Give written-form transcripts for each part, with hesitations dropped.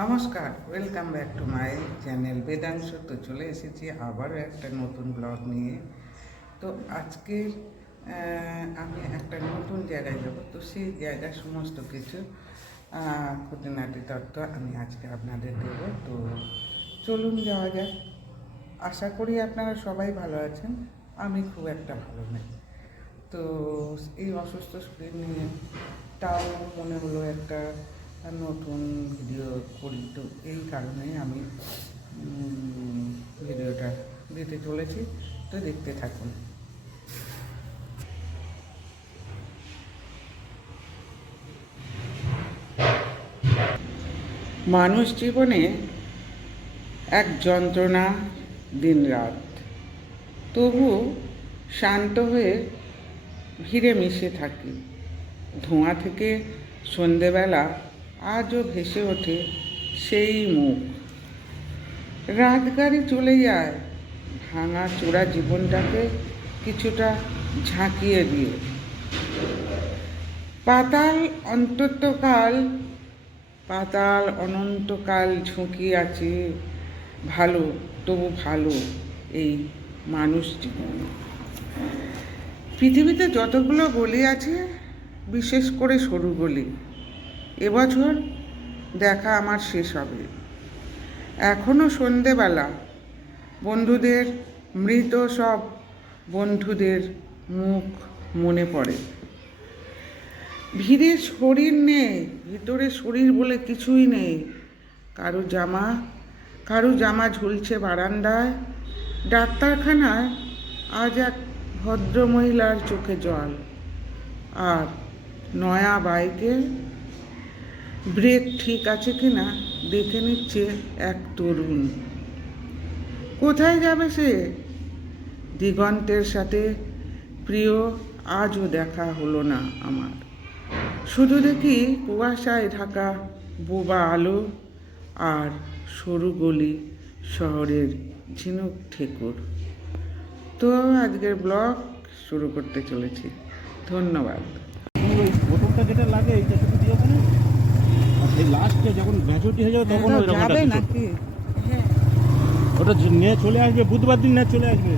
নমস্কার, welcome back to my channel Vedansh. তো চলে এসেছি আবারও একটা নতুন ব্লগ নিয়ে। তো আজকের আমি একটা নতুন জায়গায় যাব। তো সেই জায়গার সমস্ত কিছু খুঁটিনাটি তথ্য আমি আজকে আপনাদের দেব। তো চলুন যাওয়া যাক। আশা করি আপনারা সবাই ভালো আছেন, আমি খুব একটা ভালো নেই। তো এই অসুস্থ শরীর নিয়ে তাও মনে হলো একটা নতুন ভিডিও করি। তো এই কারণেই আমি ভিডিওটা দিতে চলেছি। তো দেখতে থাকুন। মানুষ জীবনে এক যন্ত্রণা দিনরাত, তবু শান্ত হয়ে ভিড়ে মিশে থাকি। ধোঁয়া থেকে সন্ধেবেলা আজও ভেসে ওঠে সেই মুখ। রাত গাড়ি চলে যায় ভাঙা চোরা জীবনটাকে কিছুটা ঝাঁকিয়ে দিয়ে। পাতাল অন্ততকাল পাতাল অনন্তকাল ঝুঁকি আছে ভালো, তবু ভালো এই মানুষ জীবন। পৃথিবীতে যতগুলো গলি আছে, বিশেষ করে সরু গলি, এবছর দেখা আমার শেষ হবে। এখনও সন্ধেবেলা বন্ধুদের, মৃত সব বন্ধুদের মুখ মনে পড়ে। ভিড়ে শরীর নেই, ভিতরে শরীর বলে কিছুই নেই। কারো জামা ঝুলছে বারান্দায়। ডাক্তারখানায় আজ এক ভদ্রমহিলার চোখে জল, আর নয়া বাইকে ব্রেক ঠিক আছে কিনা দেখে নিচ্ছে এক তরুণ। কোথায় যাবে সে? দিগন্তের সাথে প্রিয় আজও দেখা হলো না আমার। শুধু দেখি কুয়াশায় ঢাকা বোবা আলো আর সরু গলি শহরের ঝিনুক ঠেকুর। তো আজকের ব্লগ শুরু করতে চলেছি। ধন্যবাদ। ওই বোতলটা যেটা লাগে এইটা শুধু দিয়ে ওখানে, আর সেই লাস্টে যখন ম্যাচুরিটি হয়ে যাবে তখন ওই রকমটা দিতে। নাকি? ওটা নিয়ে চলে আসবে বুধবার দিন, নিয়ে চলে আসবে।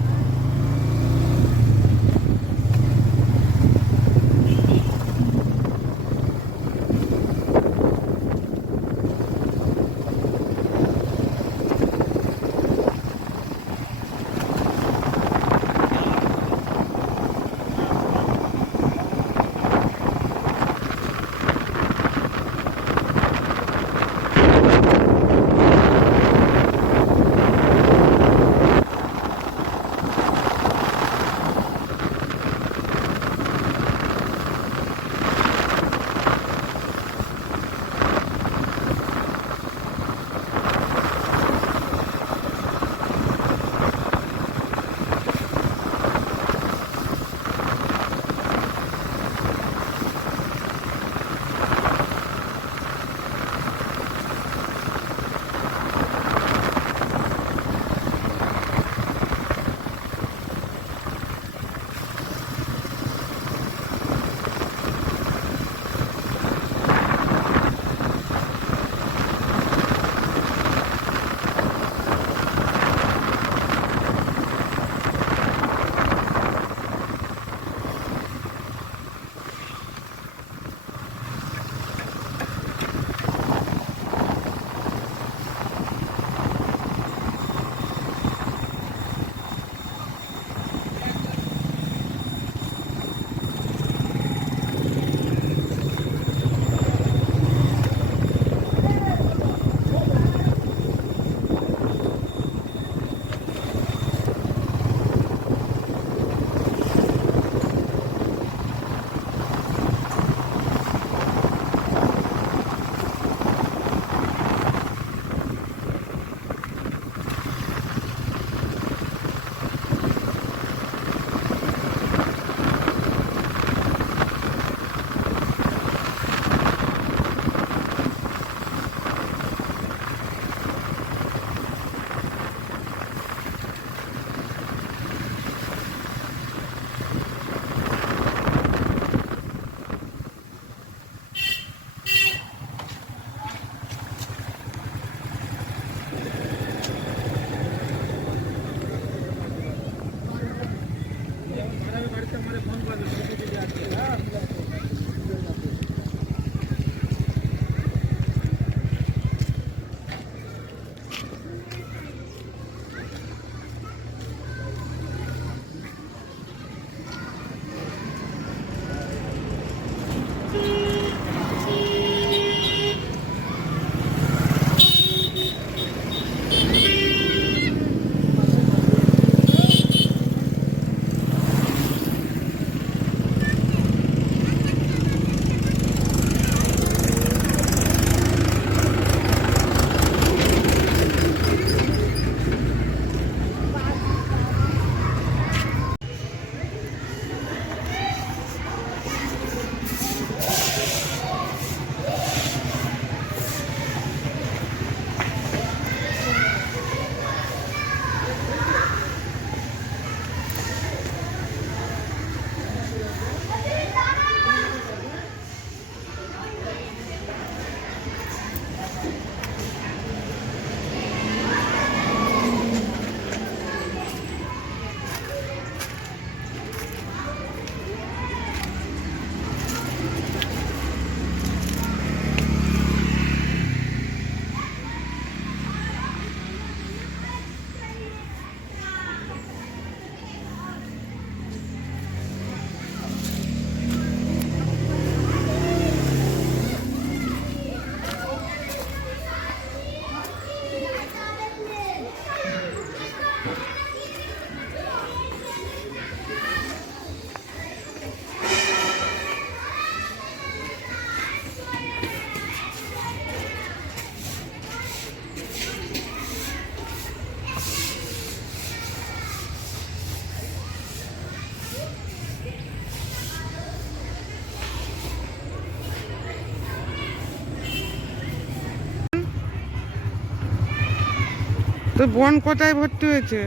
তো বোন কোথায় ভর্তি হয়েছে?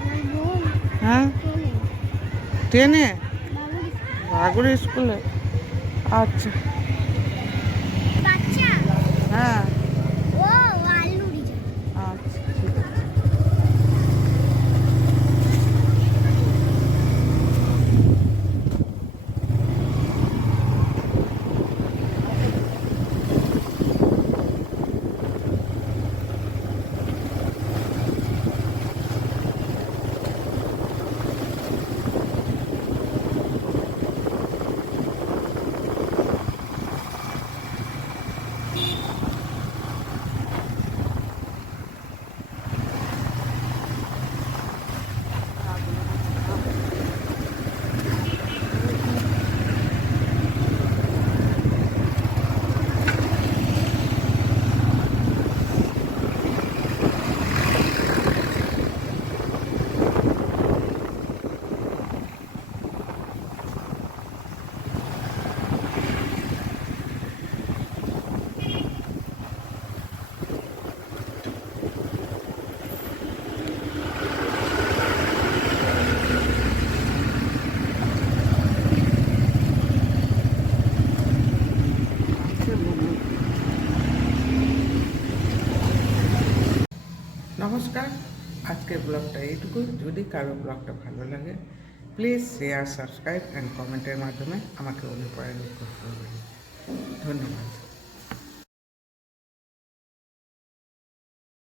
আমার বোন হ্যাঁ, ট্রেনে 10-এ বাগুড়ি স্কুলে। আচ্ছা, বাচ্চা হ্যাঁ, ও আলুরি যায়। আচ্ছা ঠিক আছে। নমস্কার, আজকের ব্লগটা এইটুকু। যদি কারো ব্লগটা ভালো লাগে প্লিজ শেয়ার, সাবস্ক্রাইব অ্যান্ড কমেন্টের মাধ্যমে আমাকে অনুপ্রাণিত করতে হবে। ধন্যবাদ।